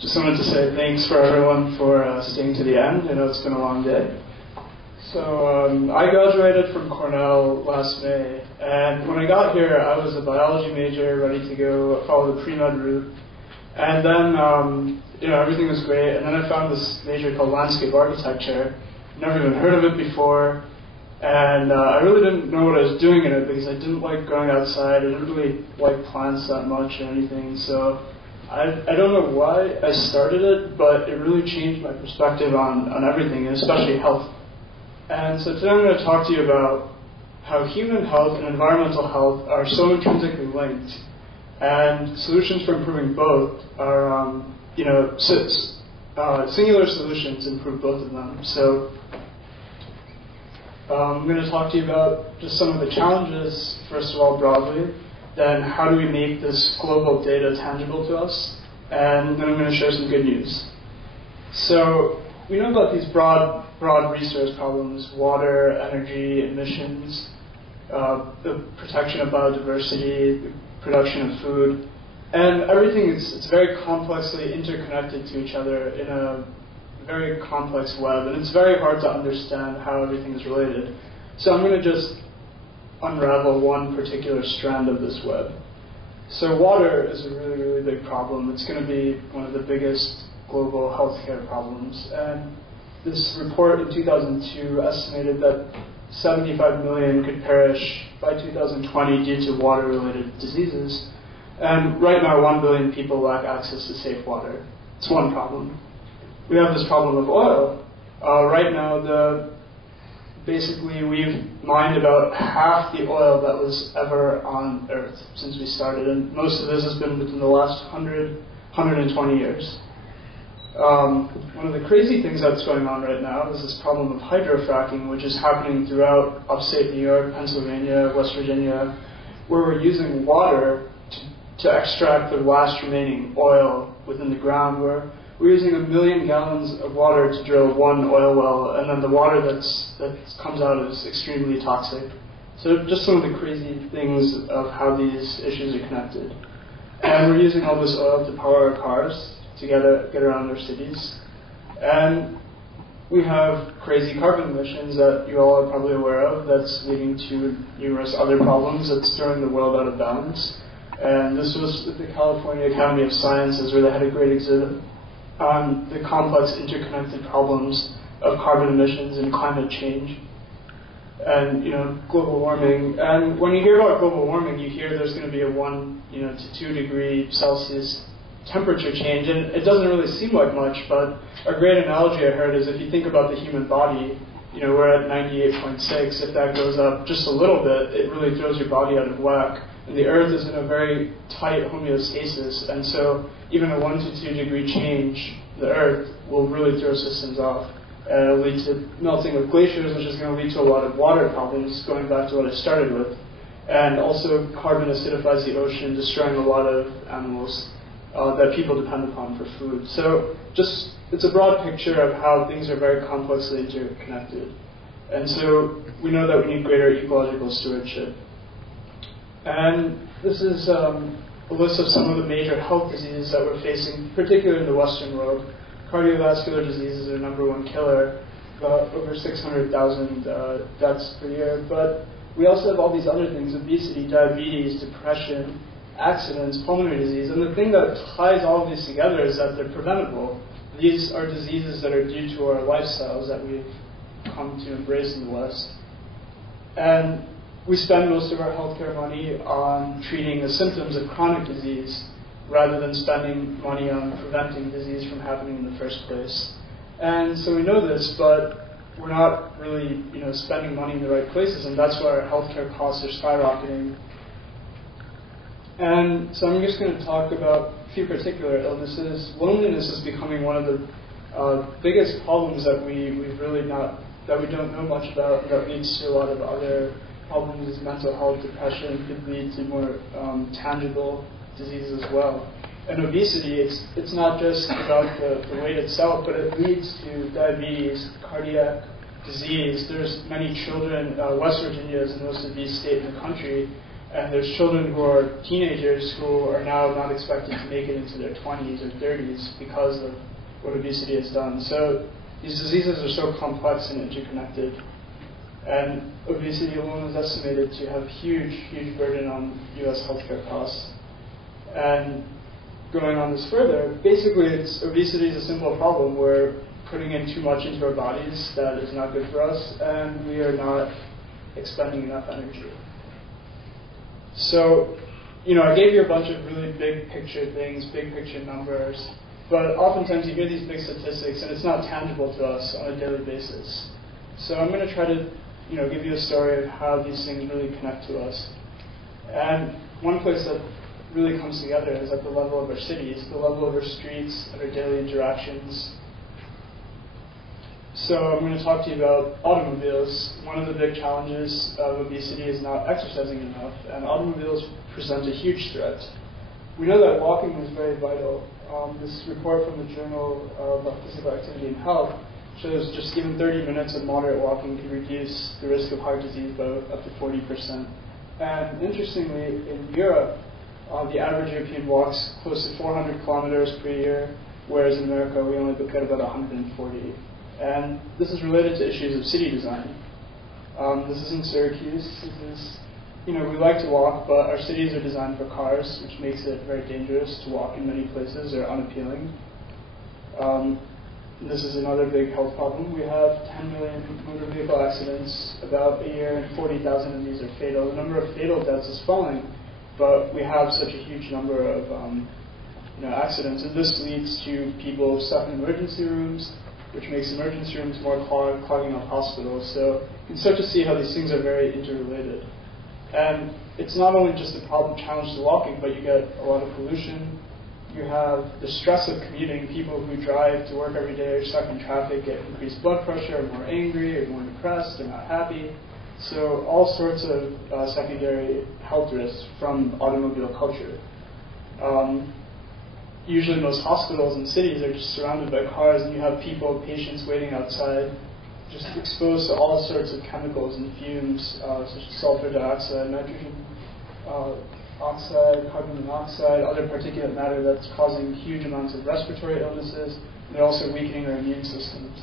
Just wanted to say thanks for everyone for staying to the end. I know it's been a long day. So I graduated from Cornell last May, and when I got here, I was a biology major, ready to go follow the pre-med route. And then, everything was great, and then I found this major called landscape architecture. Never even heard of it before, and I really didn't know what I was doing in it because I didn't like going outside. I didn't really like plants that much or anything, so I don't know why I started it, but it really changed my perspective on everything, and especially health. And so today I'm going to talk to you about how human health and environmental health are so intrinsically linked, and solutions for improving both are, singular solutions improve both of them. So I'm going to talk to you about just some of the challenges, first of all, broadly. Then how do we make this global data tangible to us? And then I'm going to share some good news. So we know about these broad resource problems: water, energy, emissions, the protection of biodiversity, the production of food, and everything it's very complexly interconnected to each other in a very complex web, and it's very hard to understand how everything is related. So I'm going to just unravel one particular strand of this web. So water is a really, really big problem. It's going to be one of the biggest global healthcare problems. And this report in 2002 estimated that 75 million could perish by 2020 due to water-related diseases. And right now, 1 billion people lack access to safe water. It's one problem. We have this problem of oil. Right now, basically we've mined about half the oil that was ever on Earth since we started, and most of this has been within the last 120 years. One of the crazy things that's going on right now is this problem of hydrofracking, which is happening throughout upstate New York, Pennsylvania, West Virginia, where we're using water to extract the last remaining oil within the ground, where we're using 1 million gallons of water to drill one oil well, and then the water that comes out is extremely toxic. So just some of the crazy things of how these issues are connected. And we're using all this oil to power our cars to get around our cities. And we have crazy carbon emissions that you all are probably aware of that's leading to numerous other problems that's throwing the world out of balance. And this was at the California Academy of Sciences, where they had a great exhibit on the complex interconnected problems of carbon emissions and climate change and global warming. And when you hear about global warming, you hear there's going to be a 1 to 2 degree Celsius temperature change, and it doesn't really seem like much, but a great analogy I heard is if you think about the human body, we're at 98.6. If that goes up just a little bit, it really throws your body out of whack. And the Earth is in a very tight homeostasis, and so even a 1 to 2 degree change, the Earth will really throw systems off. And it'll lead to melting of glaciers, which is going to lead to a lot of water problems, going back to what I started with. And also carbon acidifies the ocean, destroying a lot of animals that people depend upon for food. So it's a broad picture of how things are very complexly interconnected. And so we know that we need greater ecological stewardship. And this is a list of some of the major health diseases that we're facing, particularly in the Western world. Cardiovascular disease is our #1 killer, about over 600,000 deaths per year. But we also have all these other things: obesity, diabetes, depression, accidents, pulmonary disease. And the thing that ties all of these together is that they're preventable. These are diseases that are due to our lifestyles that we've come to embrace in the West. And we spend most of our healthcare money on treating the symptoms of chronic disease rather than spending money on preventing disease from happening in the first place. And so we know this, but we're not really, spending money in the right places, and that's why our healthcare costs are skyrocketing. And so I'm just going to talk about a few particular illnesses. Loneliness is becoming one of the biggest problems that we don't know much about, that leads to a lot of other problems. Mental health, depression could lead to more tangible diseases as well. And obesity, it's not just about the weight itself, but it leads to diabetes, cardiac disease. There's many children, West Virginia is the most obese state in the country, And there's children who are teenagers who are now not expected to make it into their 20s or 30s because of what obesity has done. So these diseases are so complex and interconnected. And obesity alone is estimated to have huge, huge burden on US healthcare costs. And going on this further, basically obesity is a simple problem. We're putting in too much into our bodies that is not good for us, and we are not expending enough energy. So, I gave you a bunch of really big picture things, big picture numbers, but oftentimes you hear these big statistics and it's not tangible to us on a daily basis. So I'm going to try to, give you a story of how these things really connect to us. And one place that really comes together is at the level of our cities, the level of our streets, and our daily interactions. So I'm going to talk to you about automobiles. One of the big challenges of obesity is not exercising enough, and automobiles present a huge threat. We know that walking is very vital. This report from the Journal of Physical Activity and Health shows just given 30 minutes of moderate walking can reduce the risk of heart disease by up to 40%. And interestingly, in Europe, the average European walks close to 400 kilometers per year, whereas in America we only look at about 140. And this is related to issues of city design. This is in Syracuse. We like to walk, but our cities are designed for cars, which makes it very dangerous to walk in many places or unappealing. This is another big health problem. We have 10 million motor vehicle accidents about a year, and 40,000 of these are fatal. The number of fatal deaths is falling, but we have such a huge number of accidents, and this leads to people stuck in emergency rooms, which makes emergency rooms more clogging up hospitals. So you can start to see how these things are very interrelated. And it's not only just a challenge to walking, but you get a lot of pollution. You have the stress of commuting. People who drive to work every day are stuck in traffic, get increased blood pressure, are more angry, are more depressed, are not happy. So all sorts of secondary health risks from automobile culture. Usually most hospitals and cities are just surrounded by cars, and you have patients waiting outside, just exposed to all sorts of chemicals and fumes, such as sulfur dioxide, nitrogen oxide, carbon monoxide, other particulate matter that's causing huge amounts of respiratory illnesses. They're also weakening our immune systems.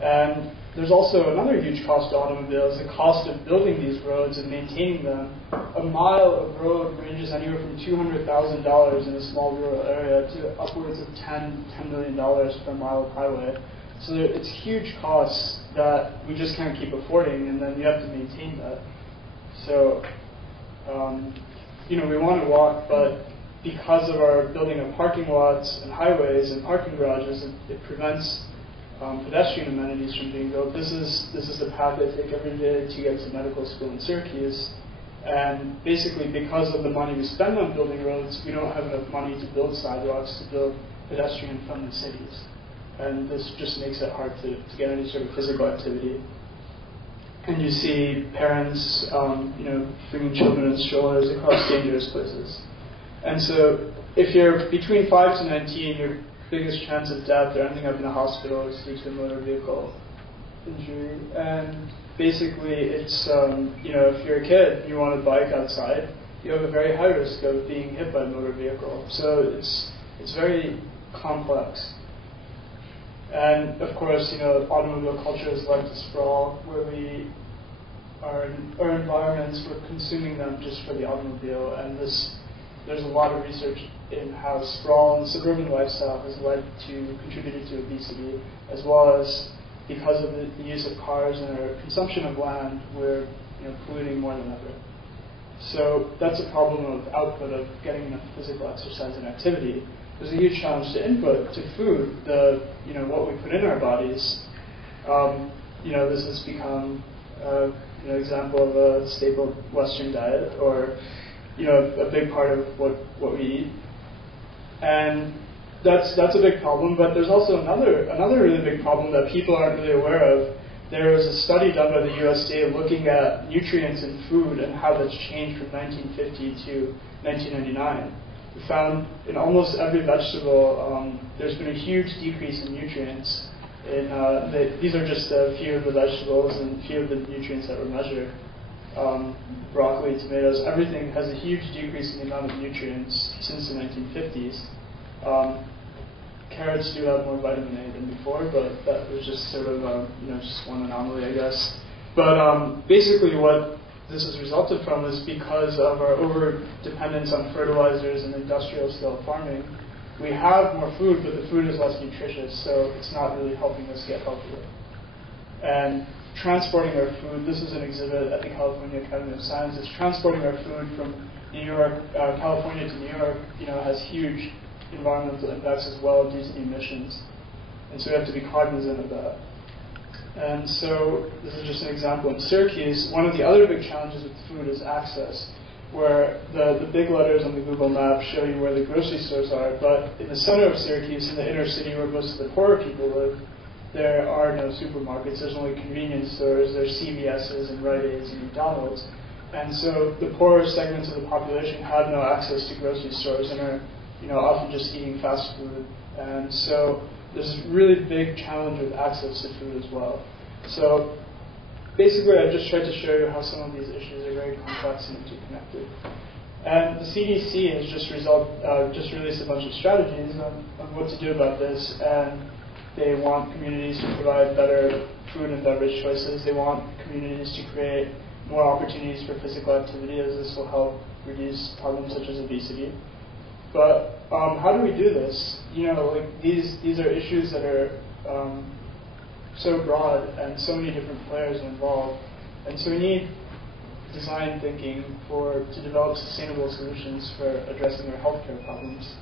And there's also another huge cost to automobiles, the cost of building these roads and maintaining them. A mile of road ranges anywhere from $200,000 in a small rural area to upwards of $10 million per mile of highway. So it's huge costs that we just can't keep affording, and then you have to maintain that. So, we want to walk, but because of our building of parking lots and highways and parking garages, it prevents pedestrian amenities from being built. This is the path I take every day to get to medical school in Syracuse. And basically, because of the money we spend on building roads, we don't have enough money to build sidewalks, to build pedestrian-friendly cities. And this just makes it hard to get any sort of physical activity. And you see parents, bringing children in strollers across dangerous places. And so, if you're between 5 to 19, your biggest chance of death or ending up in a hospital is due to a motor vehicle injury. And basically, it's if you're a kid and you want to bike outside, you have a very high risk of being hit by a motor vehicle. So it's very complex. And of course, automobile culture has led to sprawl, where we are in our environments, we're consuming them just for the automobile. And there's a lot of research in how sprawl and suburban lifestyle has contributed to obesity, as well as because of the use of cars and our consumption of land, we're polluting more than ever. So that's a problem of output, of getting enough physical exercise and activity. There's a huge challenge to input, to food, what we put in our bodies. This has become an example of a staple Western diet, or a big part of what we eat. And that's a big problem, but there's also another really big problem that people aren't really aware of. There was a study done by the USDA looking at nutrients in food and how that's changed from 1950 to 1999. We found in almost every vegetable there's been a huge decrease in nutrients. These are just a few of the vegetables and a few of the nutrients that were measured. broccoli, tomatoes, everything has a huge decrease in the amount of nutrients since the 1950s. Carrots do have more vitamin A than before, but that was just sort of just one anomaly, I guess. But basically what this has resulted from is because of our over-dependence on fertilizers and industrial-scale farming, we have more food, but the food is less nutritious, so it's not really helping us get healthier. And transporting our food, this is an exhibit at the California Academy of Sciences, transporting our food from New York, California to New York, has huge environmental impacts as well due to the emissions. And so we have to be cognizant of that. And so this is just an example. In Syracuse, one of the other big challenges with food is access, where the big letters on the Google map show you where the grocery stores are, but in the center of Syracuse, in the inner city where most of the poorer people live, there are no supermarkets. There's only convenience stores. There's CVS's and Rite Aid's and McDonald's. And so the poorer segments of the population have no access to grocery stores and are often just eating fast food. And so there's a really big challenge with access to food as well. So basically, I just tried to show you how some of these issues are very complex and interconnected. And the CDC has just released a bunch of strategies on what to do about this. And they want communities to provide better food and beverage choices. They want communities to create more opportunities for physical activity, as this will help reduce problems such as obesity. But how do we do this? These are issues that are so broad and so many different players involved. And so we need design thinking to develop sustainable solutions for addressing our healthcare problems.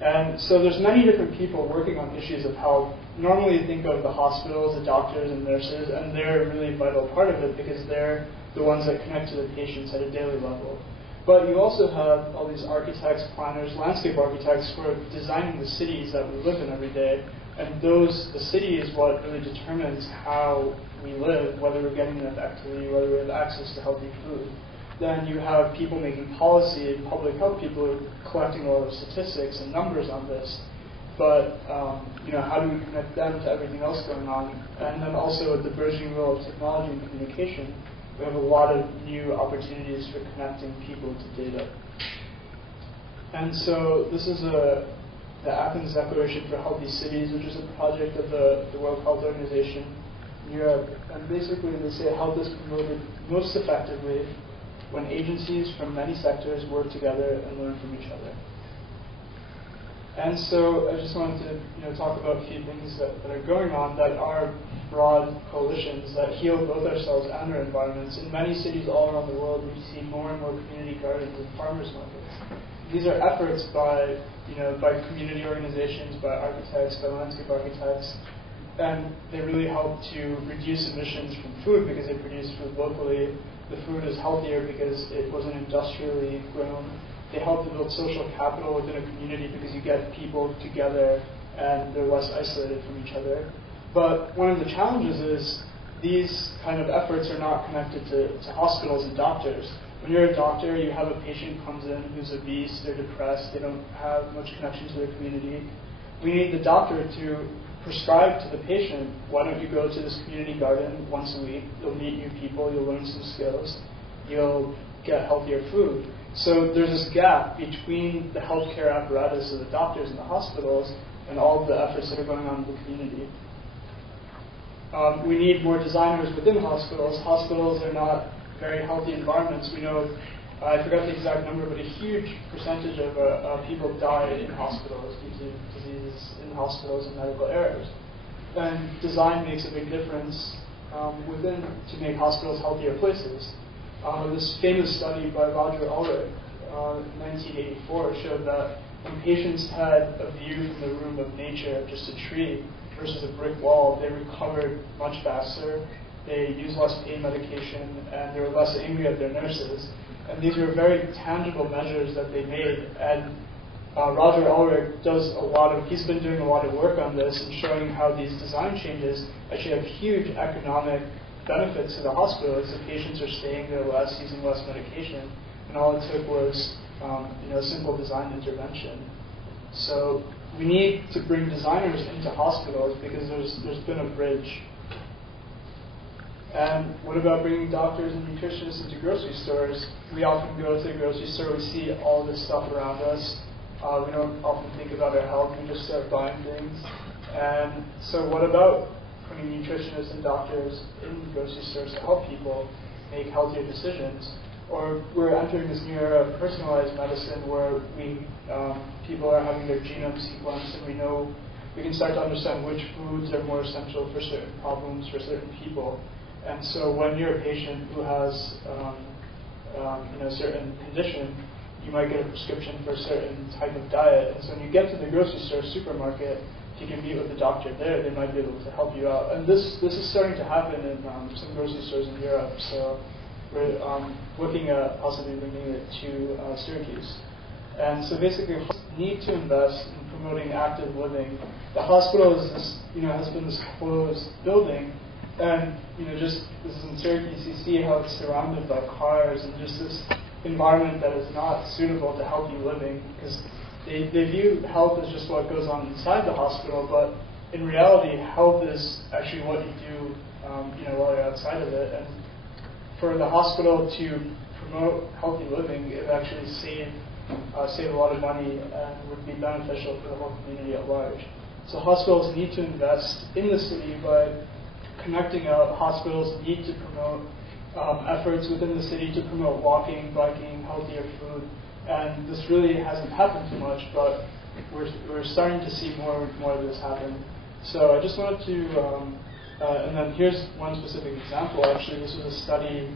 And so there's many different people working on issues of health. Normally you think of the hospitals, the doctors and nurses, and they're a really vital part of it because they're the ones that connect to the patients at a daily level. But you also have all these architects, planners, landscape architects who are designing the cities that we live in every day. And the city is what really determines how we live, whether we're getting enough activity, whether we have access to healthy food. Then you have people making policy and public health people who are collecting a lot of statistics and numbers on this. But how do we connect them to everything else going on? And then also with the burgeoning role of technology and communication, we have a lot of new opportunities for connecting people to data. And so this is the Athens Declaration for Healthy Cities, which is a project of the World Health Organization in Europe. And basically they say health is promoted most effectively when agencies from many sectors work together and learn from each other. And so I just wanted to talk about a few things that are going on that are broad coalitions that heal both ourselves and our environments. In many cities all around the world, we see more and more community gardens and farmers markets. These are efforts by community organizations, by architects, by landscape architects, and they really help to reduce emissions from food because they produce food locally. The food is healthier because it wasn't industrially grown. They help to build social capital within a community because you get people together and they're less isolated from each other. But one of the challenges is these kind of efforts are not connected to hospitals and doctors. When you're a doctor, you have a patient who comes in who's obese, they're depressed, they don't have much connection to their community. We need the doctor to prescribe to the patient, why don't you go to this community garden once a week, you'll meet new people, you'll learn some skills, you'll get healthier food. So there's this gap between the healthcare apparatus of the doctors and the hospitals and all of the efforts that are going on in the community. We need more designers within hospitals. Hospitals are not very healthy environments. We know, I forgot the exact number, but a huge percentage of people die in hospitals due to diseases in hospitals and medical errors. And design makes a big difference to make hospitals healthier places. This famous study by Roger Ulrich in 1984 showed that when patients had a view from the room of nature, just a tree, versus a brick wall, they recovered much faster, they used less pain medication, and they were less angry at their nurses. And these were very tangible measures that they made. And Roger Ulrich he's been doing a lot of work on this and showing how these design changes actually have huge economic benefits to the hospitals. The patients are staying there less, using less medication, and all it took was a simple design intervention. So we need to bring designers into hospitals because there's been a bridge. And what about bringing doctors and nutritionists into grocery stores? We often go to the grocery store, we see all this stuff around us. We don't often think about our health, we just start buying things. And so what about putting nutritionists and doctors in grocery stores to help people make healthier decisions? Or we're entering this new era of personalized medicine where people are having their genome sequenced, and we can start to understand which foods are more essential for certain problems for certain people. And so when you're a patient who has a certain condition, you might get a prescription for a certain type of diet. And so when you get to the grocery store, supermarket, if you can meet with the doctor there, they might be able to help you out. And this is starting to happen in some grocery stores in Europe. So we're looking at possibly bringing it to Syracuse. And so basically, we need to invest in promoting active living. The hospital has been this closed building. And this is in Syracuse, you see how it's surrounded by cars and just this environment that is not suitable to healthy living, because they view health as just what goes on inside the hospital, but in reality, health is actually what you do, while you're outside of it. And for the hospital to promote healthy living, it would actually save a lot of money and would be beneficial for the whole community at large. So hospitals need to invest in the city by connecting out. Hospitals need to promote efforts within the city to promote walking, biking, healthier food. And this really hasn't happened too much, but we're starting to see more and more of this happen. So I just wanted to, and then here's one specific example. Actually, this was a study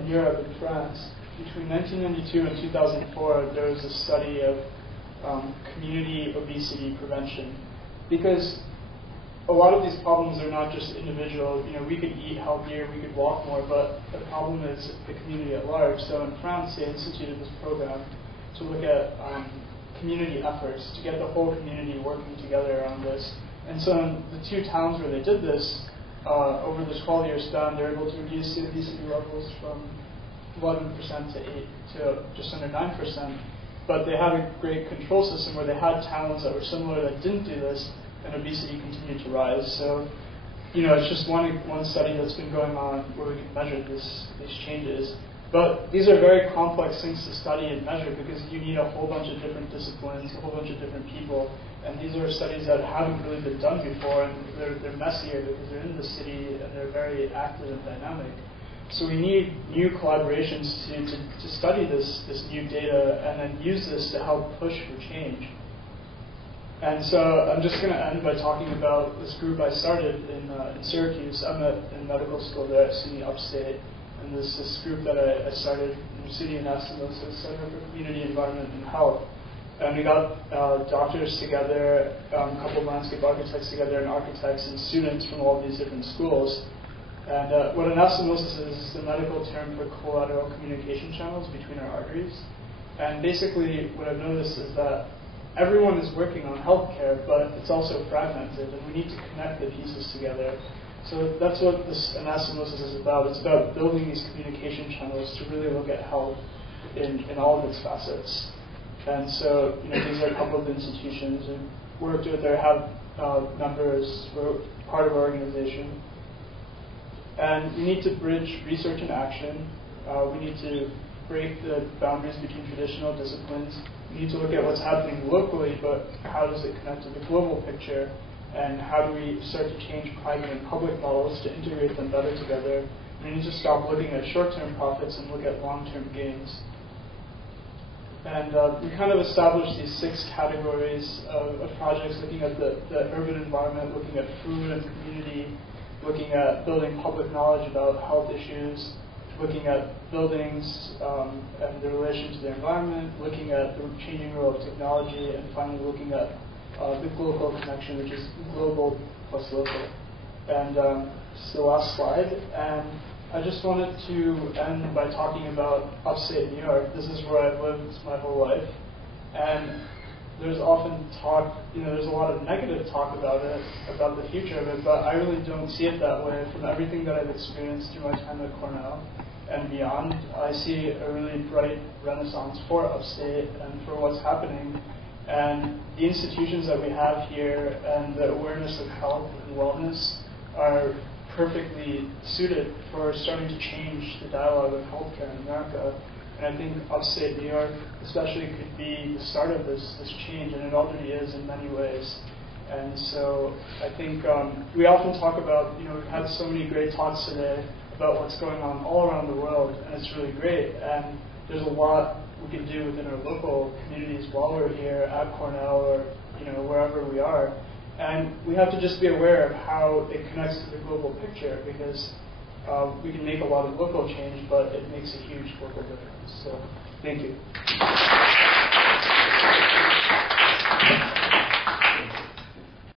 in Europe, in France. Between 1992 and 2004, there was a study of community obesity prevention. Because a lot of these problems are not just individual. We could eat healthier, we could walk more, but the problem is the community at large. So in France, they instituted this program to look at community efforts, to get the whole community working together on this. And so in the two towns where they did this, over this 12-year span, they were able to reduce the obesity levels from 11% to just under 9%. But they had a great control system where they had towns that were similar that didn't do this, and obesity continued to rise. So, it's just one study that's been going on where we can measure these changes. But these are very complex things to study and measure because you need a whole bunch of different disciplines, a whole bunch of different people. And these are studies that haven't really been done before, and they're messier because they're in the city and they're very active and dynamic. So we need new collaborations to study this new data and then use this to help push for change. And so I'm just going to end by talking about this group I started in Syracuse. I'm in medical school there at SUNY Upstate, and this group that I started in the City of Anastomosis, Center for Community Environment and Health. And we got doctors together, a couple of landscape architects together, and architects and students from all these different schools. And what anastomosis is the medical term for collateral communication channels between our arteries. And basically what I've noticed is that everyone is working on healthcare, but it's also fragmented, and we need to connect the pieces together. So that's what this anastomosis is about. It's about building these communication channels to really look at health in all of its facets. And so, these are a couple of institutions and worked with or have members who are part of our organization. And we need to bridge research and action. We need to break the boundaries between traditional disciplines. We need to look at what's happening locally, but how does it connect to the global picture? And how do we start to change private and public models to integrate them better together? We need to stop looking at short-term profits and look at long-term gains. And we kind of established these 6 categories of projects, looking at the urban environment, looking at food and community, looking at building public knowledge about health issues, looking at buildings and the relation to the environment, looking at the changing role of technology, and finally looking at the global connection, which is global plus local. And this is the last slide. And I just wanted to end by talking about upstate New York. This is where I've lived my whole life. And there's often talk, there's a lot of negative talk about it, about the future of it, but I really don't see it that way. From everything that I've experienced through my time at Cornell and beyond, I see a really bright renaissance for upstate and for what's happening. And the institutions that we have here and the awareness of health and wellness are perfectly suited for starting to change the dialogue of healthcare in America. And I think upstate New York especially could be the start of this change, and it already is in many ways. And so I think we often talk about, we've had so many great talks today about what's going on all around the world, and it's really great. And there's a lot we can do within our local communities while we're here at Cornell or wherever we are. And we have to just be aware of how it connects to the global picture, because we can make a lot of local change, but it makes a huge global difference. So thank you.